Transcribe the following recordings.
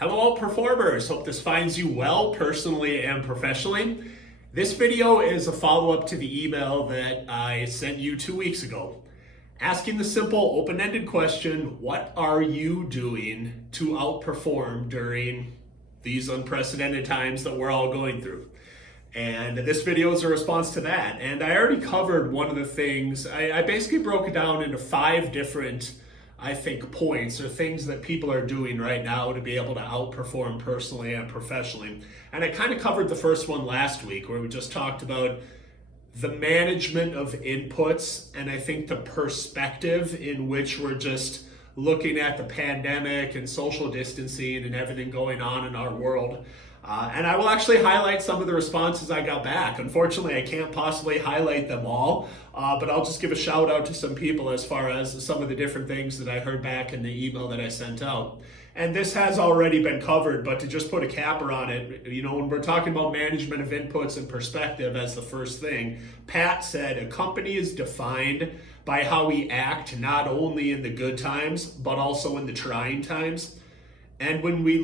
Hello, Outperformers. Hope this finds you well, personally and professionally. This video is a follow-up to the email that I sent you 2 weeks ago, asking the simple, open-ended question, what are you doing to outperform during these unprecedented times that we're all going through? And this video is a response to that. And I already covered one of the things. I basically broke it down into 5 different points or things that people are doing right now to be able to outperform personally and professionally. And I kind of covered the first one last week where we just talked about the management of inputs and I think the perspective in which we're just looking at the pandemic and social distancing and everything going on in our world. And I will actually highlight some of the responses I got back. Unfortunately, I can't possibly highlight them all, but I'll just give a shout out to some people as far as some of the different things that I heard back in the email that I sent out. And this has already been covered, but to just put a capper on it, when we're talking about management of inputs and perspective as the first thing, Pat said a company is defined by how we act not only in the good times, but also in the trying times. And when we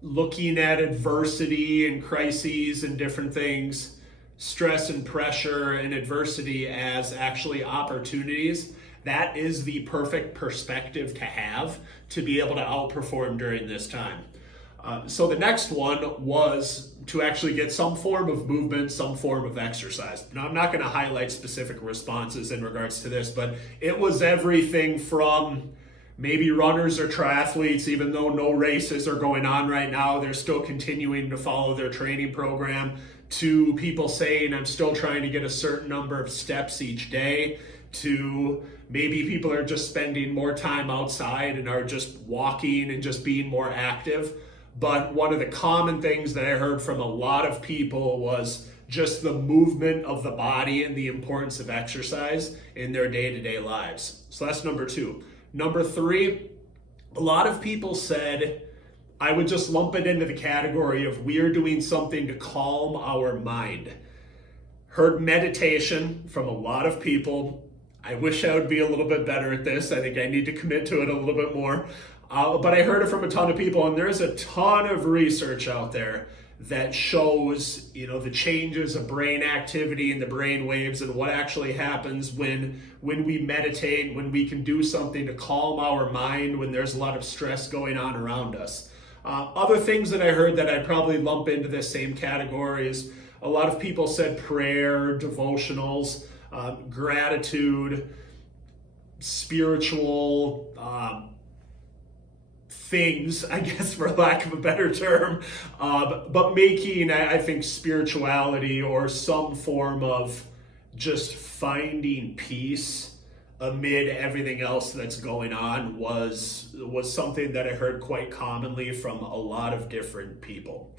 looking at adversity and crises and different things, stress and pressure and adversity as actually opportunities, that is the perfect perspective to have to be able to outperform during this time. So the next one was to actually get some form of movement, some form of exercise. Now, I'm not going to highlight specific responses in regards to this, but it was everything from maybe runners or triathletes, even though no races are going on right now, they're still continuing to follow their training program, to people saying, I'm still trying to get a certain number of steps each day, to maybe people are just spending more time outside and are just walking and just being more active. But one of the common things that I heard from a lot of people was just the movement of the body and the importance of exercise in their day-to-day lives. So that's number 2. Number 3, a lot of people said, I would just lump it into the category of we're doing something to calm our mind. Heard meditation from a lot of people. I wish I would be a little bit better at this. I think I need to commit to it a little bit more. But I heard it from a ton of people, and there's a ton of research out there that shows, the changes of brain activity and the brain waves and what actually happens when we meditate, when we can do something to calm our mind when there's a lot of stress going on around us. Other things that I heard that I'd probably lump into this same category is a lot of people said prayer, devotionals, gratitude, spiritual things, I guess, for lack of a better term, but making, I think, spirituality or some form of just finding peace amid everything else that's going on was something that I heard quite commonly from a lot of different people.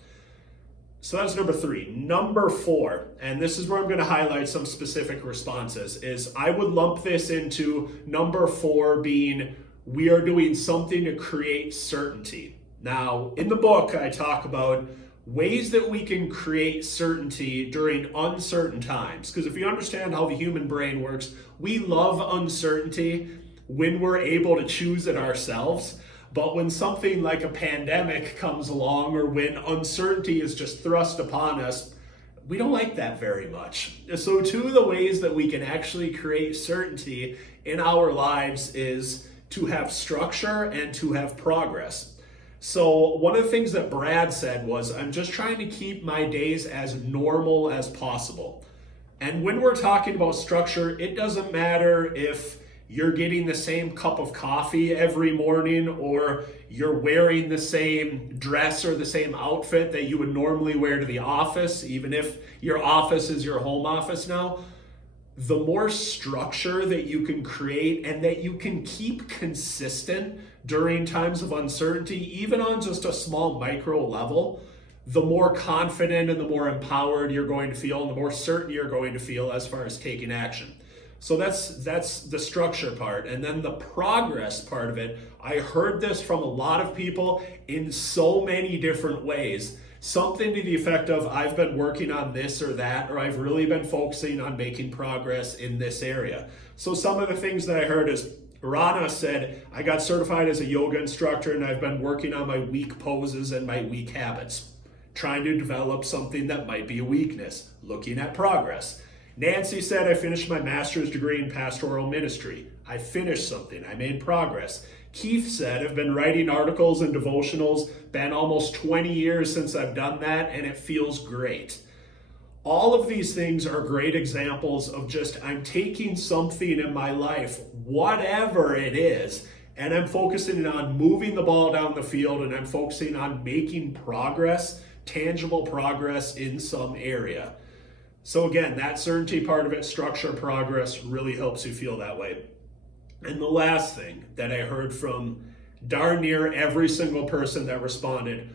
So that's number 3. Number 4, and this is where I'm going to highlight some specific responses, is I would lump this into number 4 being we are doing something to create certainty. Now, in the book, I talk about ways that we can create certainty during uncertain times. Because if you understand how the human brain works, we love uncertainty when we're able to choose it ourselves. But when something like a pandemic comes along or when uncertainty is just thrust upon us, we don't like that very much. So 2 of the ways that we can actually create certainty in our lives is to have structure and to have progress. So one of the things that Brad said was, I'm just trying to keep my days as normal as possible. And when we're talking about structure, it doesn't matter if you're getting the same cup of coffee every morning or you're wearing the same dress or the same outfit that you would normally wear to the office, even if your office is your home office now. The more structure that you can create and that you can keep consistent during times of uncertainty, even on just a small micro level, the more confident and the more empowered you're going to feel and the more certain you're going to feel as far as taking action. So that's the structure part. And then the progress part of it, I heard this from a lot of people in so many different ways. Something to the effect of, I've been working on this or that, or I've really been focusing on making progress in this area. So some of the things that I heard is, Rana said, I got certified as a yoga instructor and I've been working on my weak poses and my weak habits, trying to develop something that might be a weakness, looking at progress. Nancy said, I finished my master's degree in pastoral ministry. I finished something, I made progress. Keith said, I've been writing articles and devotionals, been almost 20 years since I've done that, and it feels great. All of these things are great examples of just, I'm taking something in my life, whatever it is, and I'm focusing on moving the ball down the field, and I'm focusing on making progress, tangible progress in some area. So again, that certainty part of it, structure, progress, really helps you feel that way. And the last thing that I heard from darn near every single person that responded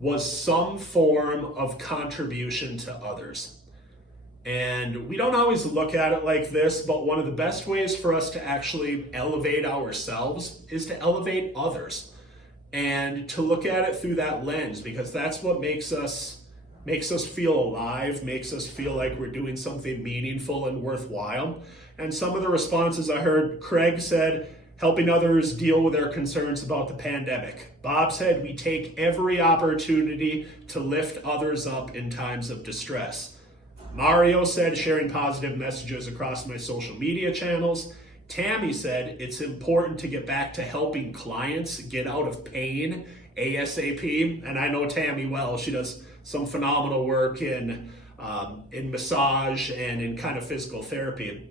was some form of contribution to others. And we don't always look at it like this, but one of the best ways for us to actually elevate ourselves is to elevate others and to look at it through that lens, because that's what makes us feel alive, makes us feel like we're doing something meaningful and worthwhile. And some of the responses I heard, Craig said, helping others deal with their concerns about the pandemic. Bob said, we take every opportunity to lift others up in times of distress. Mario said, sharing positive messages across my social media channels. Tammy said, it's important to get back to helping clients get out of pain ASAP. And I know Tammy well. She does some phenomenal work in massage and in kind of physical therapy.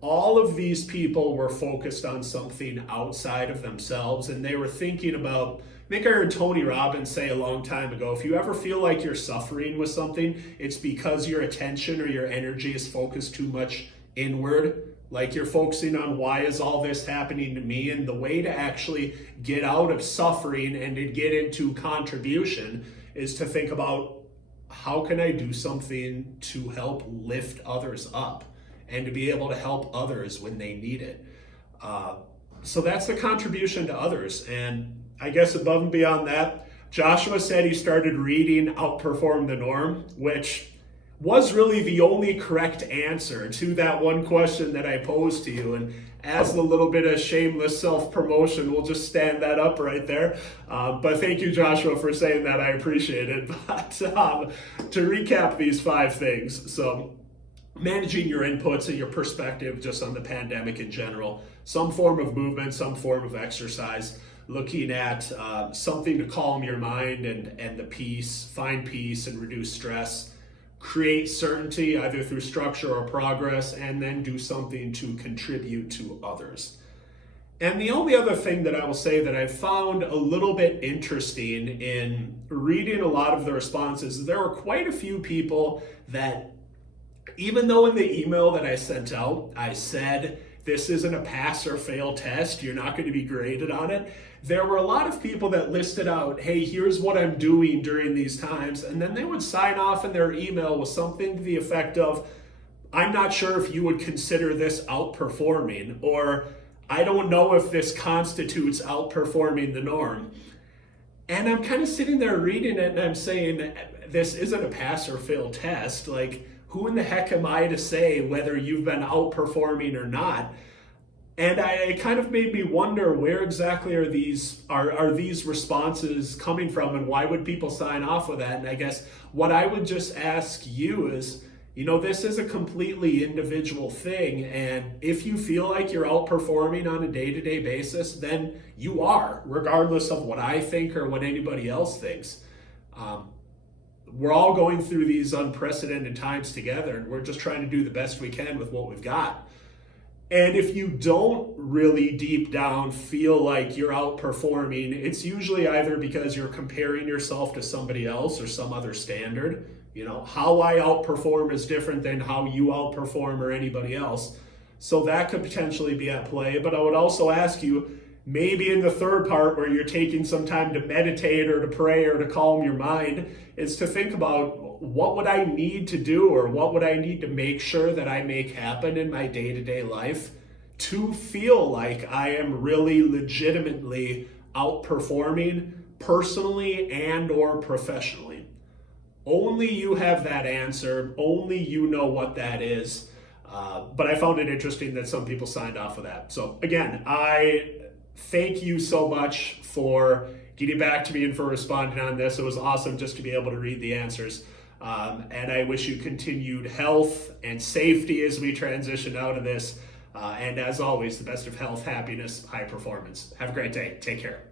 All of these people were focused on something outside of themselves, and they were thinking about, I think I heard Tony Robbins say a long time ago, if you ever feel like you're suffering with something, it's because your attention or your energy is focused too much inward. Like you're focusing on, why is all this happening to me? And the way to actually get out of suffering and to get into contribution is to think about, how can I do something to help lift others up and to be able to help others when they need it. So that's the contribution to others. And I guess above and beyond that, Joshua said he started reading Outperform the Norm, which was really the only correct answer to that one question that I posed to you. And as a little bit of shameless self-promotion, we'll just stand that up right there. But thank you, Joshua, for saying that. I appreciate it. But to recap these 5 things. So managing your inputs and your perspective just on the pandemic in general, some form of movement, some form of exercise, looking at something to calm your mind and the peace, find peace and reduce stress, create certainty either through structure or progress, and then do something to contribute to others. And the only other thing that I will say that I found a little bit interesting in reading a lot of the responses, there were quite a few people that, even though in the email that I sent out, I said, this isn't a pass or fail test, you're not going to be graded on it, there were a lot of people that listed out, hey, here's what I'm doing during these times, and then they would sign off in their email with something to the effect of, I'm not sure if you would consider this outperforming, or I don't know if this constitutes outperforming the norm. And I'm kind of sitting there reading it and I'm saying, this isn't a pass or fail test. Like, who in the heck am I to say whether you've been outperforming or not? And it kind of made me wonder, where exactly are these responses coming from, and why would people sign off with that? And I guess what I would just ask you is, this is a completely individual thing, and if you feel like you're outperforming on a day-to-day basis, then you are, regardless of what I think or what anybody else thinks. We're all going through these unprecedented times together, and we're just trying to do the best we can with what we've got. And if you don't really deep down feel like you're outperforming, it's usually either because you're comparing yourself to somebody else or some other standard. How I outperform is different than how you outperform or anybody else. So that could potentially be at play. But I would also ask you, maybe in the third part where you're taking some time to meditate or to pray or to calm your mind, is to think about, what would I need to do, or what would I need to make sure that I make happen in my day-to-day life to feel like I am really legitimately outperforming personally and or professionally. Only you have that answer. Only you know what that is. But I found it interesting that some people signed off with that. So again, I thank you so much for getting back to me and for responding on this. It was awesome just to be able to read the answers. And I wish you continued health and safety as we transition out of this. And as always, the best of health, happiness, high performance. Have a great day. Take care.